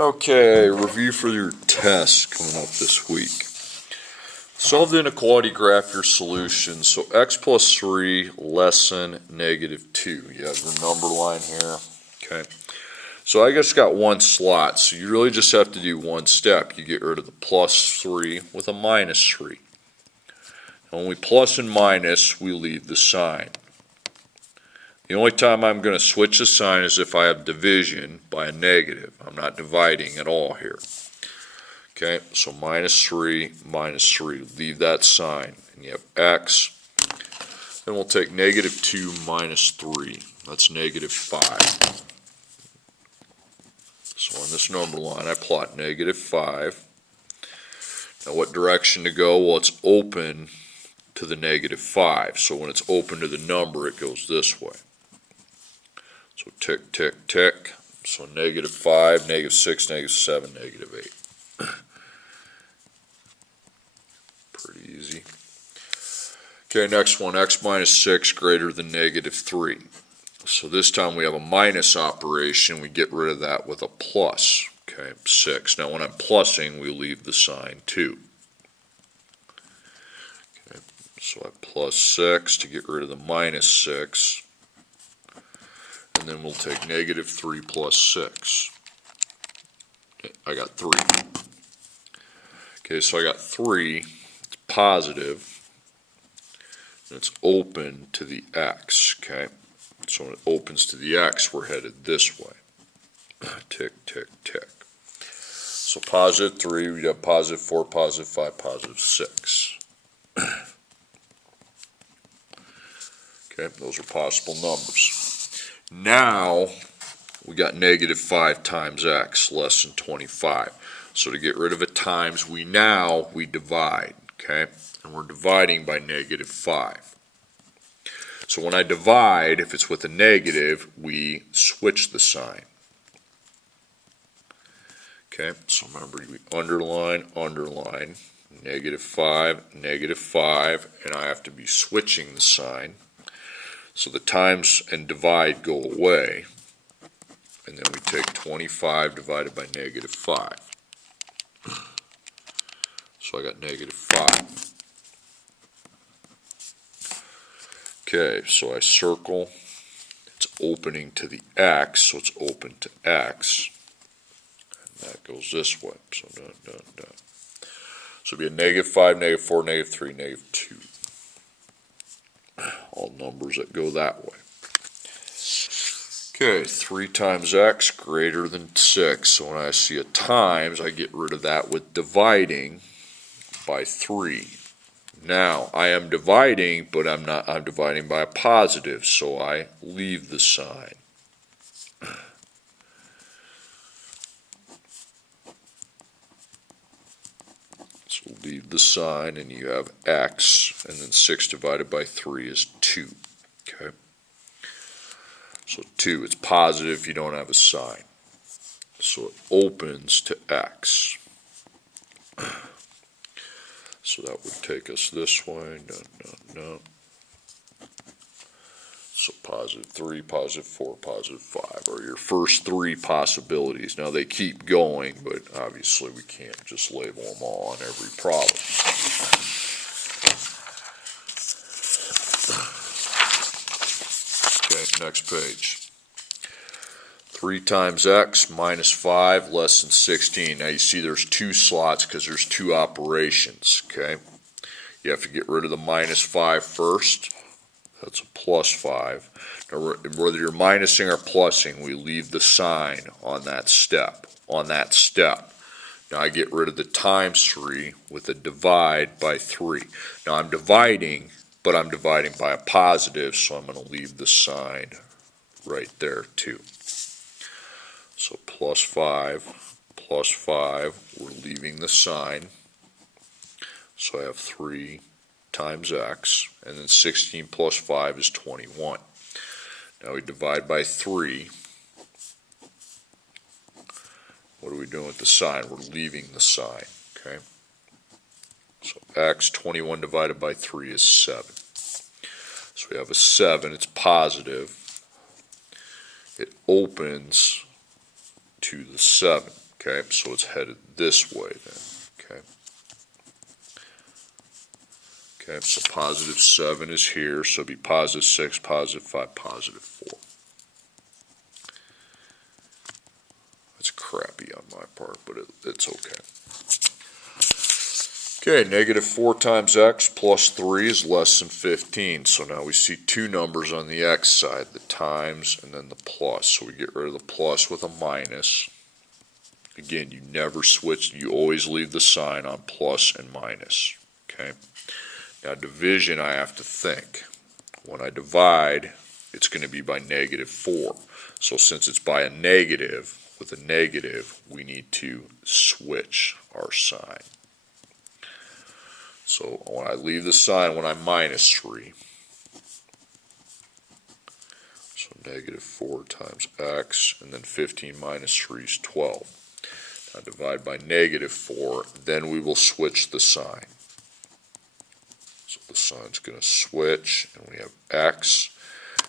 Okay, review for your test coming up this week. Solve the inequality graph your solution. So x plus 3 less than negative 2. You have your number line here. Okay. So I just got one slot, so you really just have to do one step. You get rid of the plus 3 with a minus 3. And when we plus and minus, we leave the sign. The only time I'm going to switch the sign is if I have division by a negative. I'm not dividing at all here. Okay, so minus 3, leave that sign. And you have x. Then we'll take negative 2 minus 3. That's negative 5. So on this number line, I plot negative 5. Now what direction to go? Well, it's open to the negative 5. So when it's open to the number, it goes this way. So tick, tick, tick. So negative 5, negative 6, negative 7, negative 8. Pretty easy. Okay, next one, x minus 6 greater than negative 3. So this time we have a minus operation. We get rid of that with a plus. Okay, 6. Now when I'm plussing, we leave the sign 2. Okay, so I plus 6 to get rid of the minus 6. And then we'll take negative 3 plus 6. Okay, I got 3. Okay, so I got 3. It's positive. And it's open to the x. Okay, so when it opens to the x, we're headed this way. Tick, tick, tick. So positive 3, we got positive 4, positive 5, positive 6. Okay, those are possible numbers. Now, we got negative 5 times x, less than 25. So to get rid of a times, we divide, okay? And we're dividing by negative 5. So when I divide, if it's with a negative, we switch the sign. Okay, so remember, we underline, negative 5, and I have to be switching the sign. So the times and divide go away, and then we take 25 divided by negative 5. So I got negative 5. Okay, so I circle. It's opening to the x, so it's open to x. And that goes this way. So done, done, done. So it'll be a negative 5, negative 4, negative 3, negative 2. All numbers that go that way. Okay, 3 times x greater than 6. So when I see a times, I get rid of that with dividing by 3. Now, I am dividing, but I'm dividing by a positive, so I leave the sign. So leave the sign, and you have x, and then 6 divided by 3 is 2. Okay? So 2, it's positive if you don't have a sign. So it opens to x. So that would take us this way. No. So positive 3, positive 4, positive 5 are your first 3 possibilities. Now they keep going, but obviously we can't just label them all on every problem. Okay, next page. 3 times x minus 5 less than 16. Now you see there's 2 slots because there's 2 operations. Okay, you have to get rid of the minus 5 first. That's a plus 5. Now, whether you're minusing or plussing, we leave the sign on that step. Now I get rid of the times 3 with a divide by 3. Now I'm dividing, but I'm dividing by a positive, so I'm going to leave the sign right there too. So plus 5, we're leaving the sign. So I have 3 times x, and then 16 plus 5 is 21. Now we divide by 3. What are we doing with the sign? We're leaving the sign, okay? So x, 21 divided by 3 is 7. So we have a 7, it's positive. It opens to the 7, Okay, so it's headed this way then. Okay. Okay, so positive 7 is here, so it'll be positive 6, positive 5, positive 4. That's crappy on my part, but it's okay. Okay, negative 4 times x plus 3 is less than 15. So now we see two numbers on the x side, the times and then the plus. So we get rid of the plus with a minus. Again, you never switch, you always leave the sign on plus and minus. Okay. Now division, I have to think. When I divide, it's going to be by negative 4. So since it's by a negative, with a negative, we need to switch our sign. So when I leave the sign, when I minus 3, so negative 4 times x, and then 15 minus 3 is 12. Now divide by negative 4, then we will switch the sign. So the sign's going to switch, and we have x,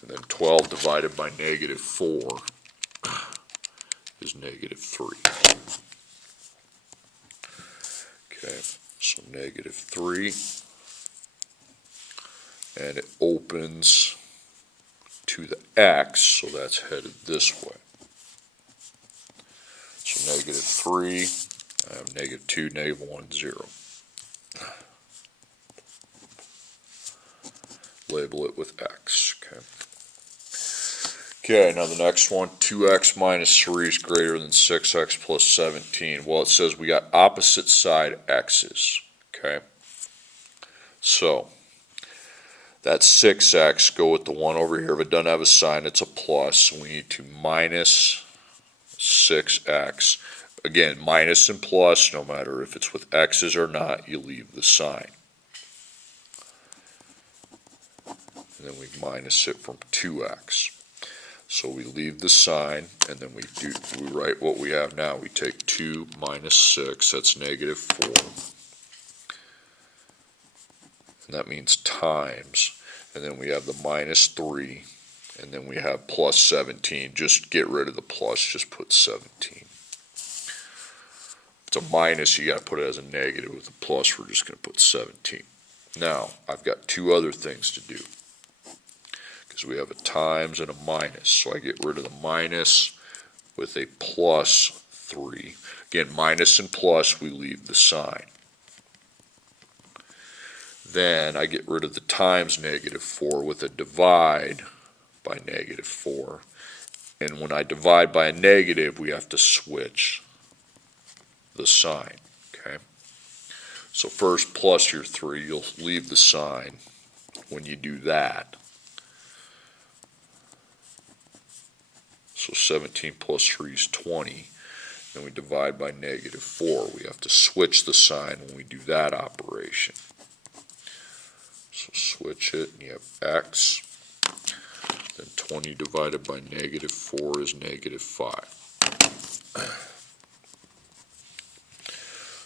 and then 12 divided by negative 4 is negative 3. Okay, so negative 3, and it opens to the x, so that's headed this way. So negative 3, I have negative 2, negative 1, 0. Label it with x, okay. Okay, now the next one, 2x minus 3 is greater than 6x plus 17. Well, it says we got opposite side x's, okay. So, that's 6x, go with the one over here. If it doesn't have a sign, it's a plus. So we need to minus 6x. Again, minus and plus, no matter if it's with x's or not, you leave the sign. And then we minus it from 2x. So we leave the sign, and then we write what we have now. We take 2 minus 6, that's negative 4. And that means times. And then we have the minus 3, and then we have plus 17. Just get rid of the plus, just put 17. If it's a minus, you got to put it as a negative. With a plus, we're just going to put 17. Now, I've got two other things to do. Because we have a times and a minus. So I get rid of the minus with a plus 3. Again, minus and plus, we leave the sign. Then I get rid of the times negative 4 with a divide by negative 4. And when I divide by a negative, we have to switch the sign. Okay. So first, plus your 3, you'll leave the sign when you do that. So 17 plus 3 is 20. Then we divide by negative 4. We have to switch the sign when we do that operation. So switch it, and you have x. Then 20 divided by negative 4 is negative 5.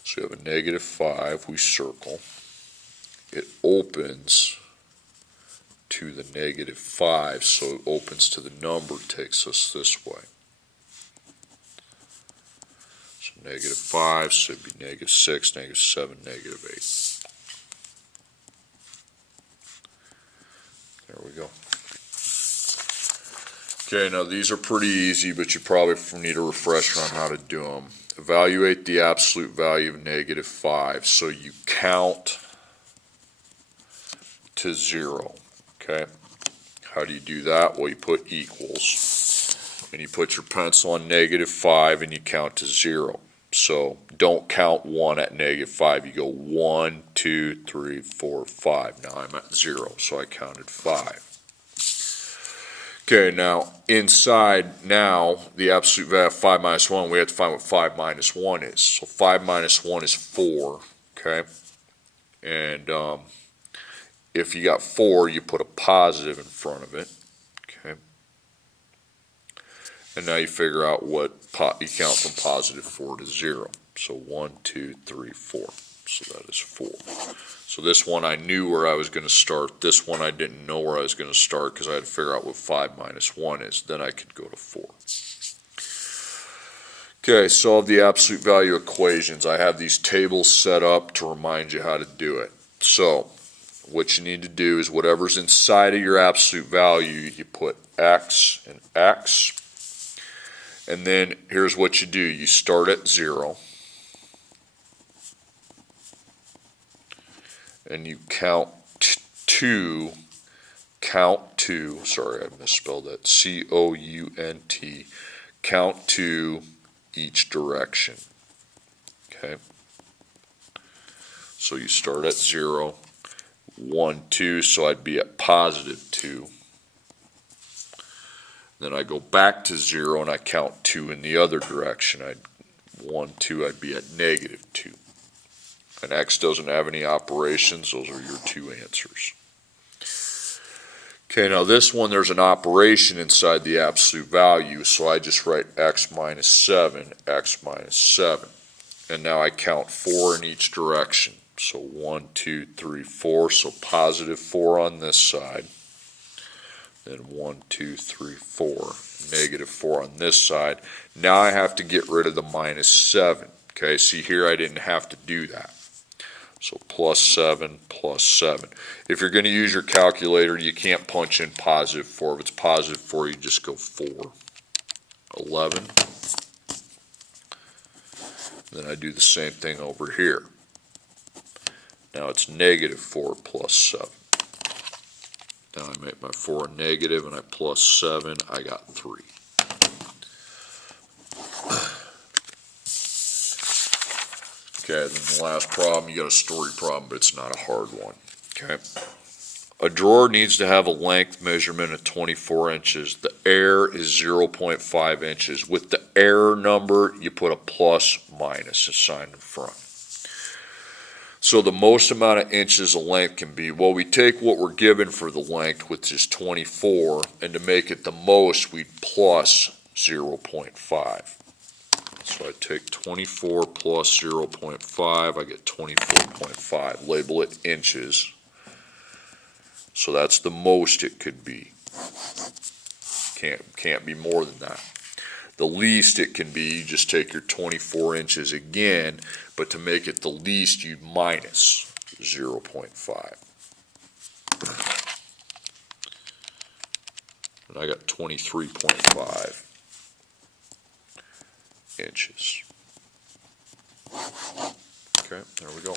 So we have a negative 5, we circle. It opens to the negative 5, so it opens to the number, takes us this way. So negative 5, so it'd be negative 6, negative 7, negative 8. There we go. Okay, now these are pretty easy, but you probably need a refresher on how to do them. Evaluate the absolute value of negative 5. So you count to 0. Okay, how do you do that? Well, you put equals, and you put your pencil on negative 5, and you count to 0. So don't count 1 at negative 5. You go 1, 2, 3, 4, 5. Now I'm at 0, so I counted 5. Okay, now inside now the absolute value of 5 minus 1, we have to find what 5 minus 1 is. So 5 minus 1 is 4. Okay, and if you got 4, you put a positive in front of it. Okay. And now you figure out what you count from positive 4 to 0. So 1, 2, 3, 4. So that is 4. So this one I knew where I was going to start. This one I didn't know where I was going to start because I had to figure out what 5 minus 1 is. Then I could go to 4. Okay, solve the absolute value equations. I have these tables set up to remind you how to do it. So, what you need to do is whatever's inside of your absolute value, you put x and x. And then here's what you do. You start at 0. And you count 2, sorry I misspelled that, C-O-U-N-T, count 2 each direction. Okay, so you start at 0, 1, 2, so I'd be at positive 2. Then I go back to 0 and I count 2 in the other direction. 1, 2, I'd be at negative 2. And x doesn't have any operations. Those are your two answers. Okay, now this one, there's an operation inside the absolute value, so I just write x minus 7, x minus 7. And now I count 4 in each direction. So 1, 2, 3, 4, so positive 4 on this side. Then 1, 2, 3, 4, negative 4 on this side. Now I have to get rid of the minus 7. Okay, see here I didn't have to do that. So plus 7, plus 7. If you're going to use your calculator, you can't punch in positive 4. If it's positive 4, you just go 4. 11. Then I do the same thing over here. Now it's negative 4 plus 7. Now I make my 4 negative and I plus 7. I got 3. Okay, then the last problem, you got a story problem, but it's not a hard one. Okay. A drawer needs to have a length measurement of 24 inches. The error is 0.5 inches. With the error number, you put a plus minus sign in front. So the most amount of inches a length can be, well, we take what we're given for the length, which is 24, and to make it the most, we plus 0.5. So I take 24 plus 0.5, I get 24.5. Label it inches. So that's the most it could be. Can't be more than that. The least it can be, you just take your 24 inches again, but to make it the least, you minus 0.5. And I got 23.5 inches. Okay, there we go.